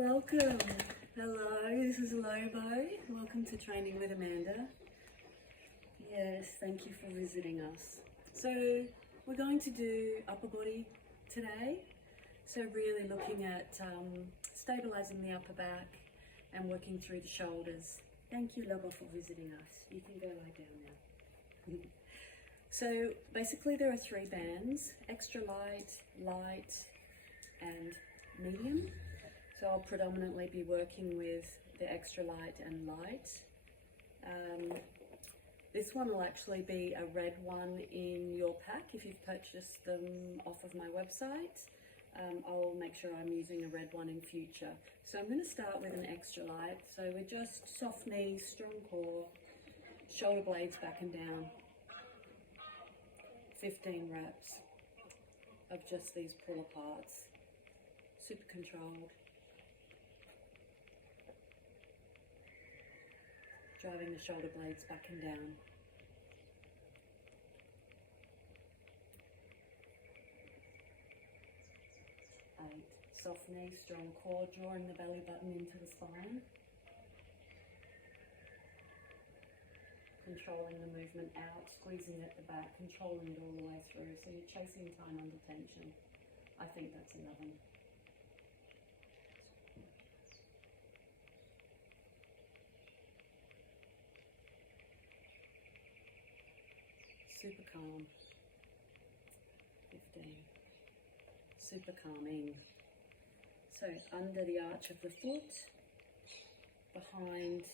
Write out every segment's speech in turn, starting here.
Welcome. Hello, this is Lobo. Welcome to Training with Amanda. Yes, thank you for visiting us. So we're going to do upper body today. So really looking at stabilising the upper back and working through the shoulders. Thank you, Lobo, for visiting us. You can go lie down now. So basically there are 3 bands: extra light, light, and medium. So I'll predominantly be working with the extra light and light. This one will actually be a red one in your pack if you've purchased them off of my website. I'll make sure I'm using a red one in future. So I'm going to start with an extra light. So we're just soft knees, strong core, shoulder blades back and down. 15 reps of just these pull aparts. Super controlled. Driving the shoulder blades back and down. Eight. Soft knee, strong core, drawing the belly button into the spine. Controlling the movement out, squeezing at the back, controlling it all the way through. So you're chasing time under tension. I think that's 11. Super calm. 15. Super calming. So under the arch of the foot, behind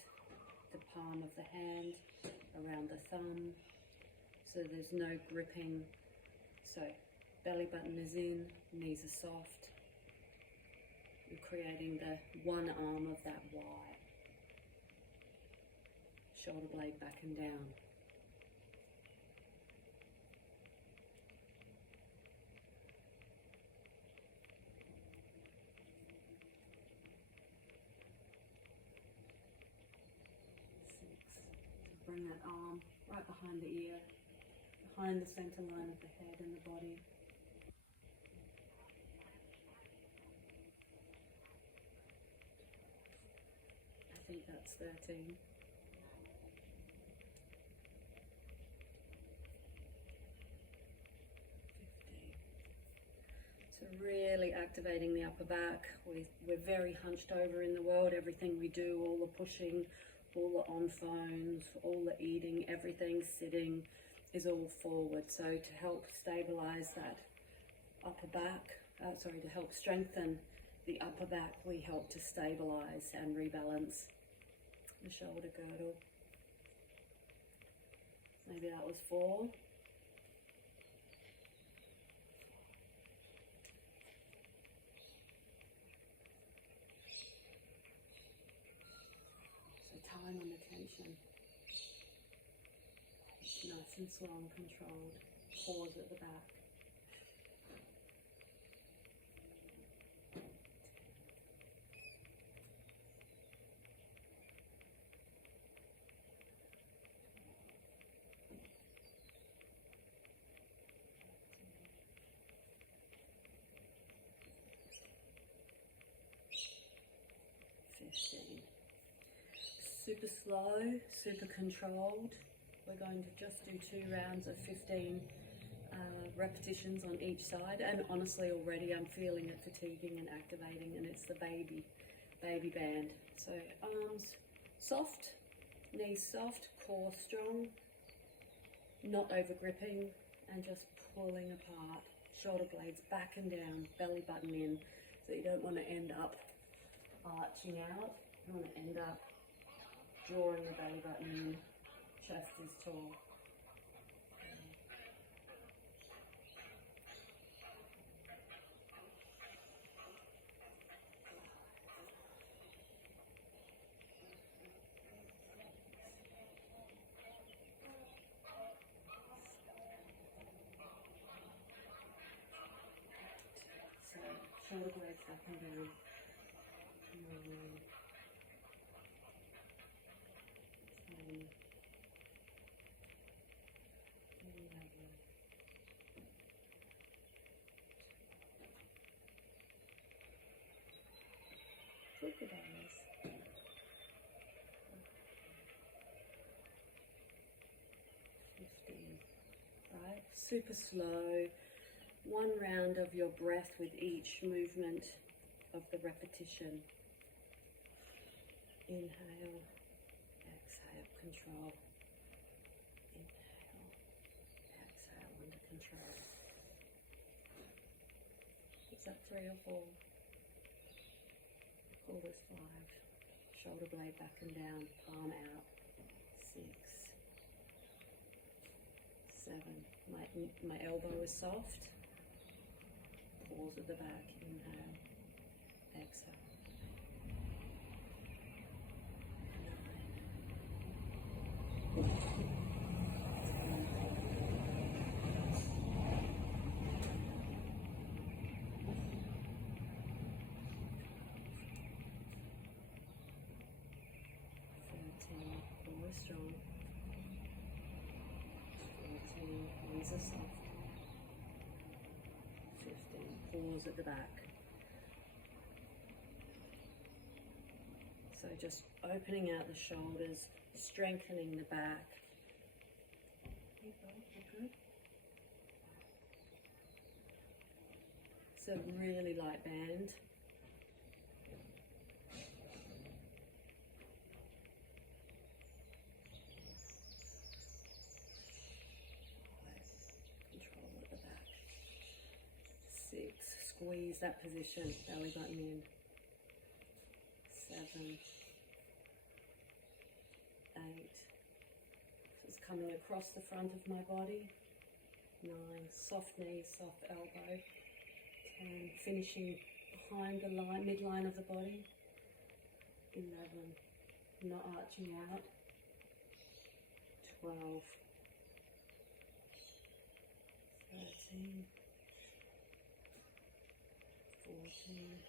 the palm of the hand, around the thumb, so there's no gripping. So belly button is in, knees are soft. You're creating the one arm of that Y. Shoulder blade back and down. Bring that arm right behind the ear, behind the center line of the head and the body. I think that's 13. 15. So really activating the upper back. We're very hunched over in the world. Everything we do, all the pushing, all the on phones, all the eating, everything sitting is all forward. So to help stabilize that upper back, to help strengthen the upper back, we help to stabilize and rebalance the shoulder girdle. Maybe that was 4. Time on the tension. Nice and slow and controlled. Pause at the back. Super slow, super controlled. We're going to just do 2 rounds of 15 repetitions on each side, and honestly already I'm feeling it fatiguing and activating, and it's the baby band. So arms soft, knees soft, core strong, not over gripping, and just pulling apart. Shoulder blades back and down, belly button in. So you don't want to end up arching out, you want to end up drawing the belly button in, chest is tall. So shoulder blades back and down. stabilise. Right, super slow. 1 round of your breath with each movement of the repetition. Inhale, exhale, control. Inhale, exhale, under control. Is that 3 or 4? Call this 5. Shoulder blade back and down, palm out. 6, 7. My elbow is soft. Pause at the back. Inhale, exhale. 9. 13, always strong. 14, knees are soft. 15, pause at the back. So just opening out the shoulders, strengthening the back. Good. It's a really light band. Control at the back. 6, squeeze that position, belly button in. 7, 8, it's coming across the front of my body. 9, soft knees, soft elbow. 10, finishing behind the line, midline of the body. 11, not arching out. 12, 13, 14,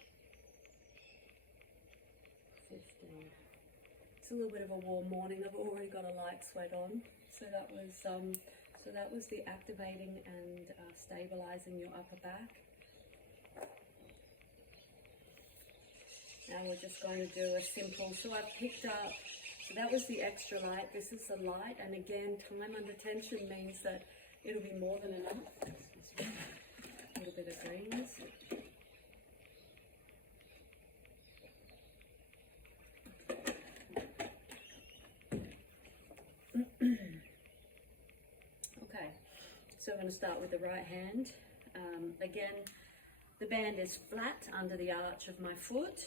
15. It's a little bit of a warm morning. I've already got a light sweat on. So that was the activating and stabilizing your upper back. Now we're just going to do a simple. So I've picked up. So that was the extra light. This is the light, and again, time under tension means that it'll be more than enough. A little bit of greens. Okay, so I'm going to start with the right hand. Again, the band is flat under the arch of my foot.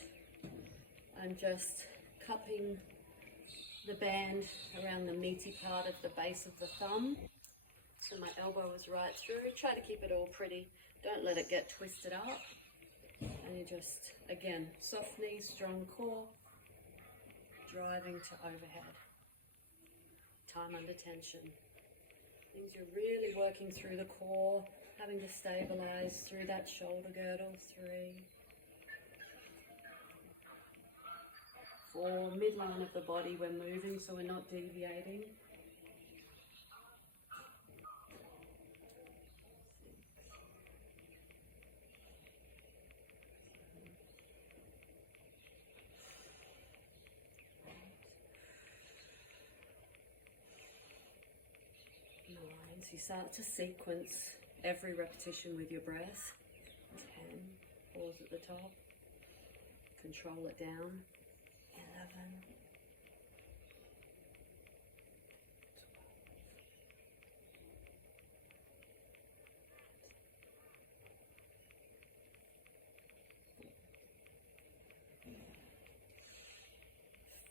I'm just cupping the band around the meaty part of the base of the thumb. So my elbow is right through. Try to keep it all pretty. Don't let it get twisted up. And you just, again, soft knees, strong core, driving to overhead. Time under tension. Means you're really working through the core, having to stabilize through that shoulder girdle. 3, 4, midline of the body, we're moving, so we're not deviating. 9, so you start to sequence every repetition with your breath. 10, pause at the top, control it down. 11,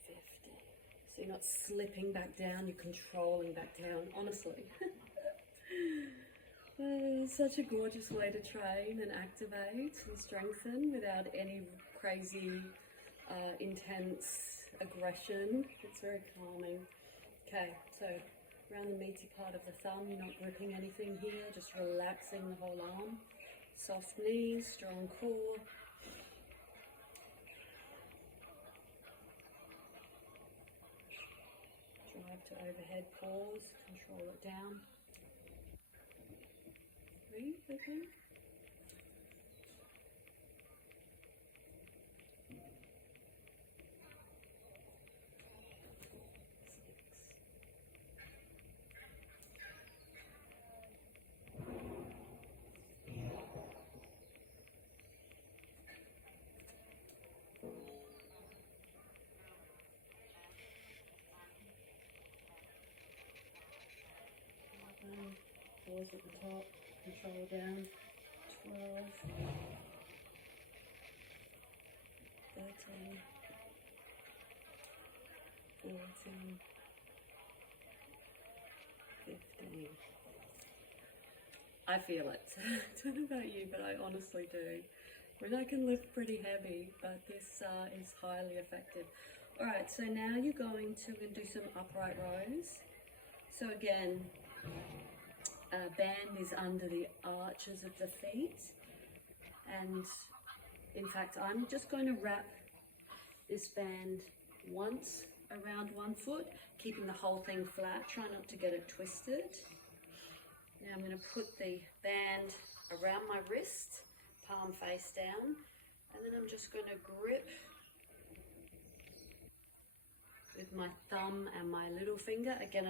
50. So you're not slipping back down, you're controlling back down, honestly. Such a gorgeous way to train and activate and strengthen without any crazy, intense aggression. It's very calming. Okay, so around the meaty part of the thumb, you're not gripping anything here, just relaxing the whole arm. Soft knees, strong core. Drive to overhead, pause, control it down. 3, okay. 4, pause at the top, control down, 12, 13, 14, 15. I feel it. I don't know about you, but I honestly do. When I can lift pretty heavy, but this is highly effective. Alright, so now you're going to do some upright rows. So again, band is under the arches of the feet, and in fact I'm just going to wrap this band once around one foot, keeping the whole thing flat. Try not to get it twisted. Now I'm going to put the band around my wrist, palm face down, and then I'm just going to grip with my thumb and my little finger. Again,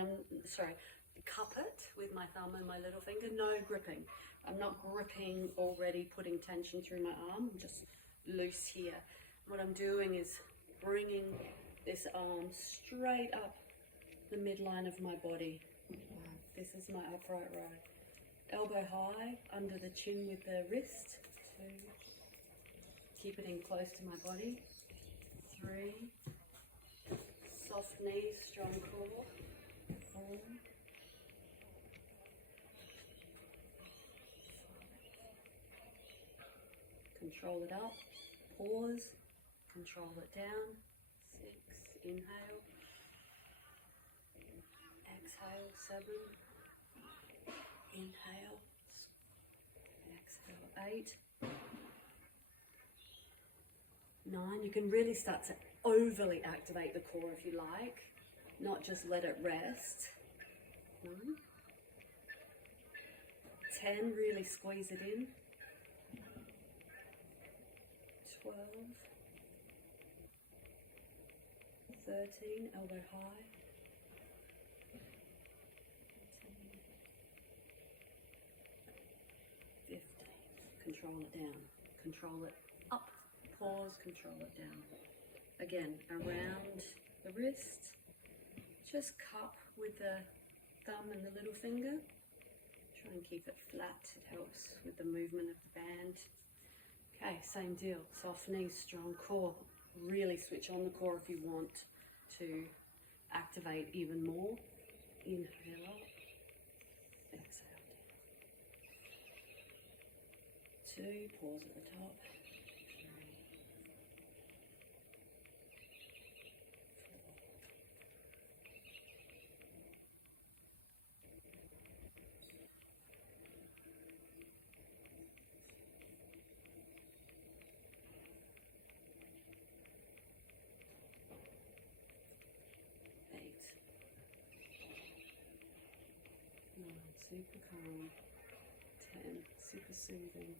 cup it with my thumb and my little finger. No gripping. I'm not gripping already, putting tension through my arm. I'm just loose here. What I'm doing is bringing this arm straight up the midline of my body. This is my upright row. Elbow high, under the chin with the wrist. 2. Keep it in close to my body. 3. Soft knees, strong core. 4. Control it up. Pause. Control it down. 6. Inhale. Exhale. 7. Inhale. Exhale. 8. 9. You can really start to overly activate the core if you like, not just let it rest. 9. 10. Really squeeze it in. 12. 13. Elbow high. 15. Control it down. Control it up. Pause. Control it down. Again, around the wrist. Just cup with the thumb and the little finger. Try and keep it flat. It helps with the movement of the band. Okay, same deal. Soft knees, strong core. Really switch on the core if you want to activate even more. Inhale up. Exhale down. 2. Pause at the top. 3. 8. 9. Super calm. 10. Super soothing.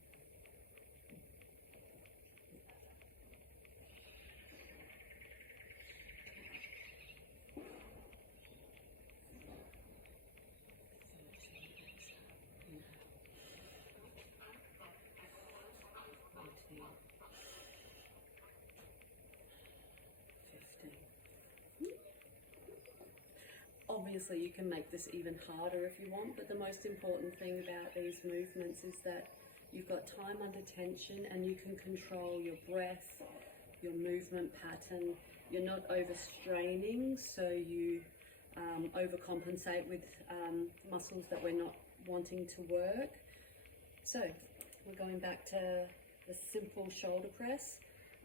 15. Obviously you can make this even harder if you want, but the most important thing about these movements is that you've got time under tension and you can control your breath, your movement pattern. You're not overstraining, so you overcompensate with muscles that we're not wanting to work. So we're going back to the simple shoulder press,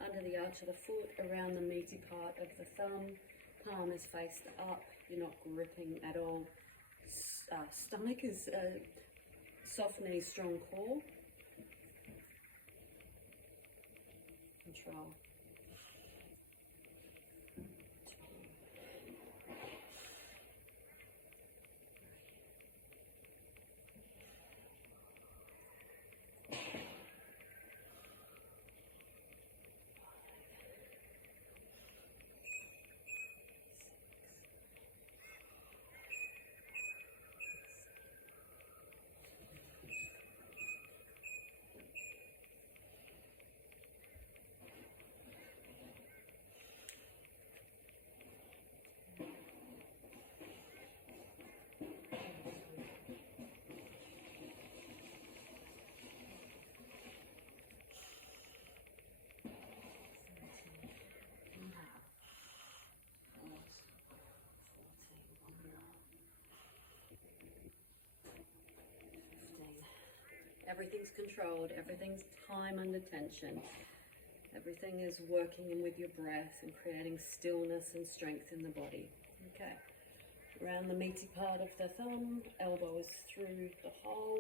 under the arch of the foot, around the meaty part of the thumb. Palm is faced up, you're not gripping at all. Stomach is soft knees, strong core. Control. 2. Everything's controlled, everything's time under tension. Everything is working in with your breath and creating stillness and strength in the body. Okay. Around the meaty part of the thumb, elbow is through the hole.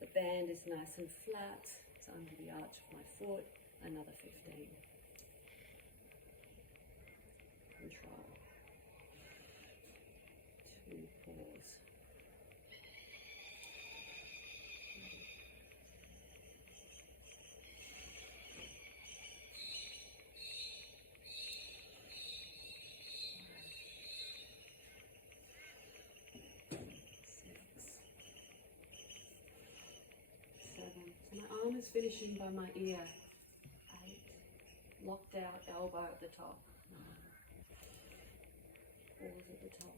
The band is nice and flat. It's under the arch of my foot. Another 15. Control. 2, pause. 7. So my arm is finishing by my ear. 8. Locked out elbow at the top. 9. Pause at the top.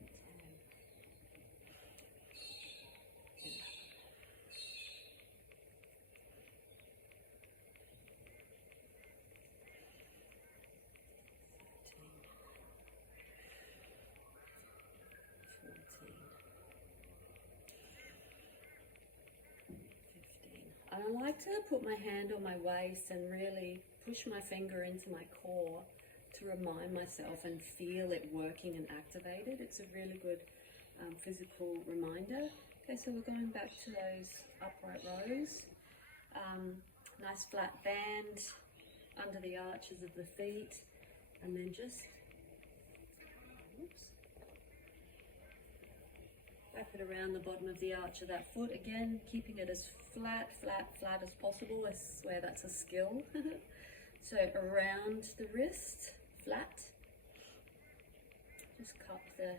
10. 11. 13. 14. And I like to put my hand on my waist and really push my finger into my core to remind myself and feel it working and activated. It's a really good physical reminder. Okay, so we're going back to those upright rows. Nice flat band under the arches of the feet, and then just wrap it around the bottom of the arch of that foot. Again, keeping it as flat as possible. I swear that's a skill. So around the wrist, flat. Just cup the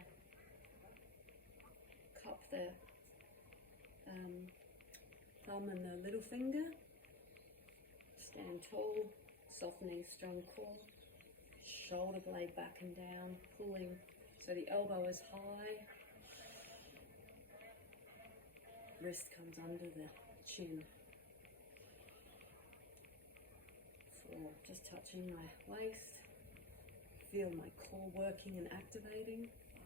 thumb and the little finger. Stand tall, soft knees, strong core. Shoulder blade back and down, pulling so the elbow is high. Wrist comes under the chin. 4, just touching my waist. Feel my core working and activating. 5,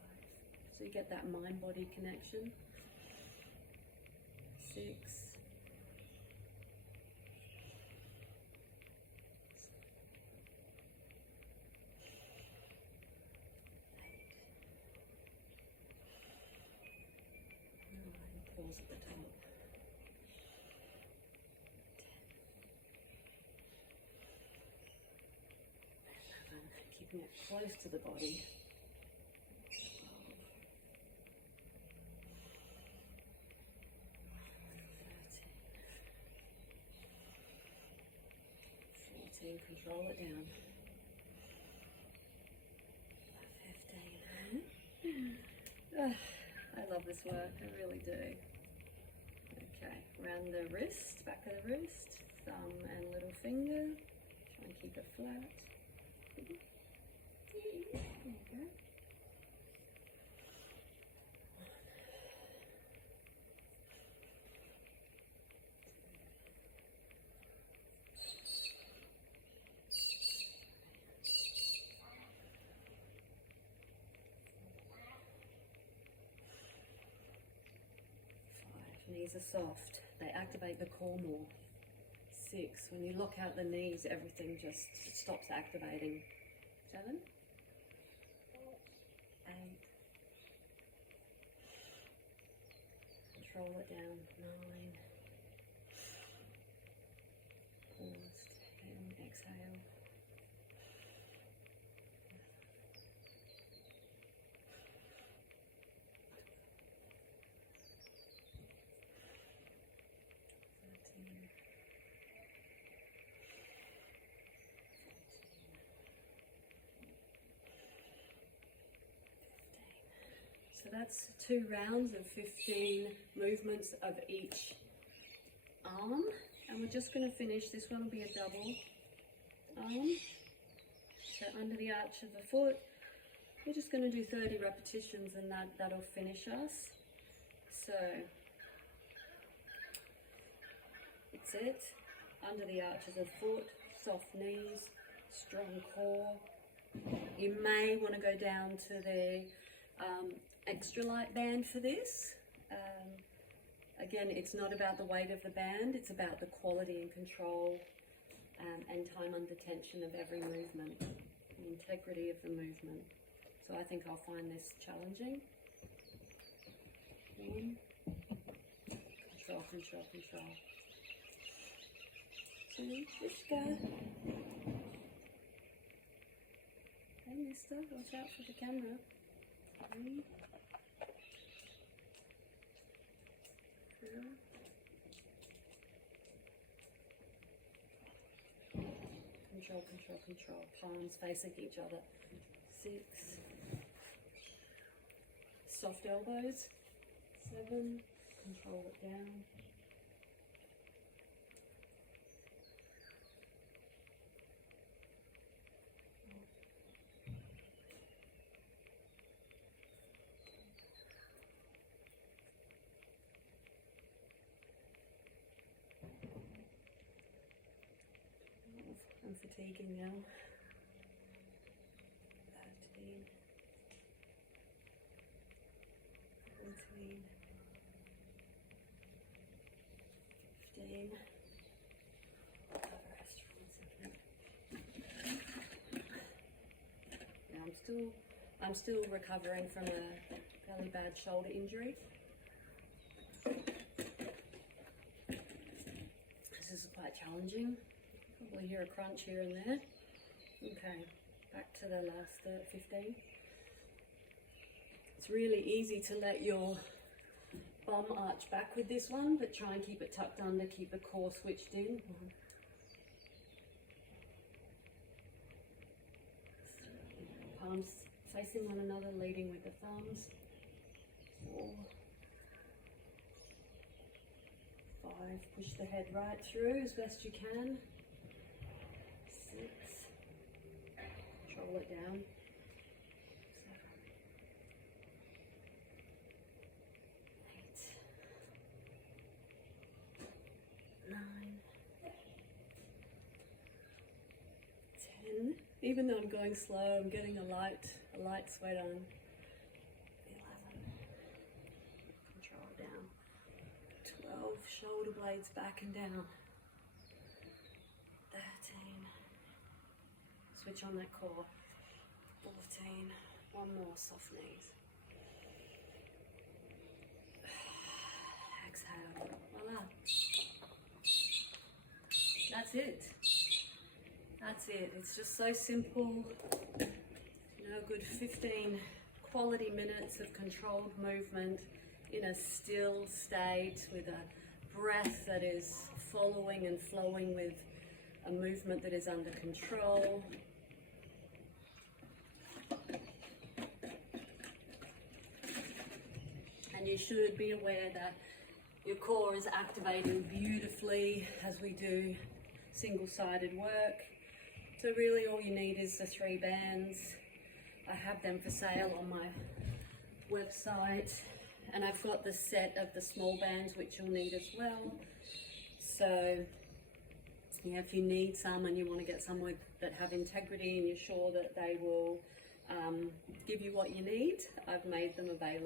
so you get that mind-body connection. 6, 8, 9, pause at the top. 10, 11, keeping it close to the body. 13, 14, control it down. 15. I love this work, I really do. Okay, around the wrist, back of the wrist, thumb and little finger. Try and keep it flat. There you go. 5, knees are soft. They activate the core more. 6, when you lock out the knees, everything just stops activating. 7, 8, control it down. 9, pause. 10, exhale. 13, 15. So that's 2 rounds of 15 movements of each arm, and we're just going to finish. This one will be a double arm. So under the arch of the foot, we're just going to do 30 repetitions, and that'll finish us. So that's it. Under the arch of the foot, soft knees, strong core. You may want to go down to the extra light band for this. Again, it's not about the weight of the band, it's about the quality and control and time under tension of every movement, the integrity of the movement. So I think I'll find this challenging. One. Control, control, control. Two, just go. Hey mister, watch out for the camera. Three. Four. Control, control, control. Palms facing each other. 6. Soft elbows. 7. Control it down. 12. I'm fatiguing now. 13. 14. 15. Rest for 1 second. Yeah, I'm still recovering from a fairly bad shoulder injury. This is quite challenging. Probably hear a crunch here and there. Okay, back to the last 15. It's really easy to let your bum arch back with this one, but try and keep it tucked under, keep the core switched in. Palms facing one another, leading with the thumbs. 4. 5. Push the head right through as best you can. 6. Control it down. 7. 8. 9. 10. Even though I'm going slow, I'm getting a light sweat on. 11. Control it down. 12. Shoulder blades back and down. 13. Switch on that core. 14. One more, soft knees. Exhale. Voila. That's it. That's it. It's just so simple. A good 15 quality minutes of controlled movement in a still state with a breath that is following and flowing with a movement that is under control. And you should be aware that your core is activating beautifully as we do single-sided work. So really all you need is the 3 bands. I have them for sale on my website, and I've got the set of the small bands which you'll need as well. So yeah, if you need some and you want to get some that have integrity and you're sure that they will give you what you need, I've made them available.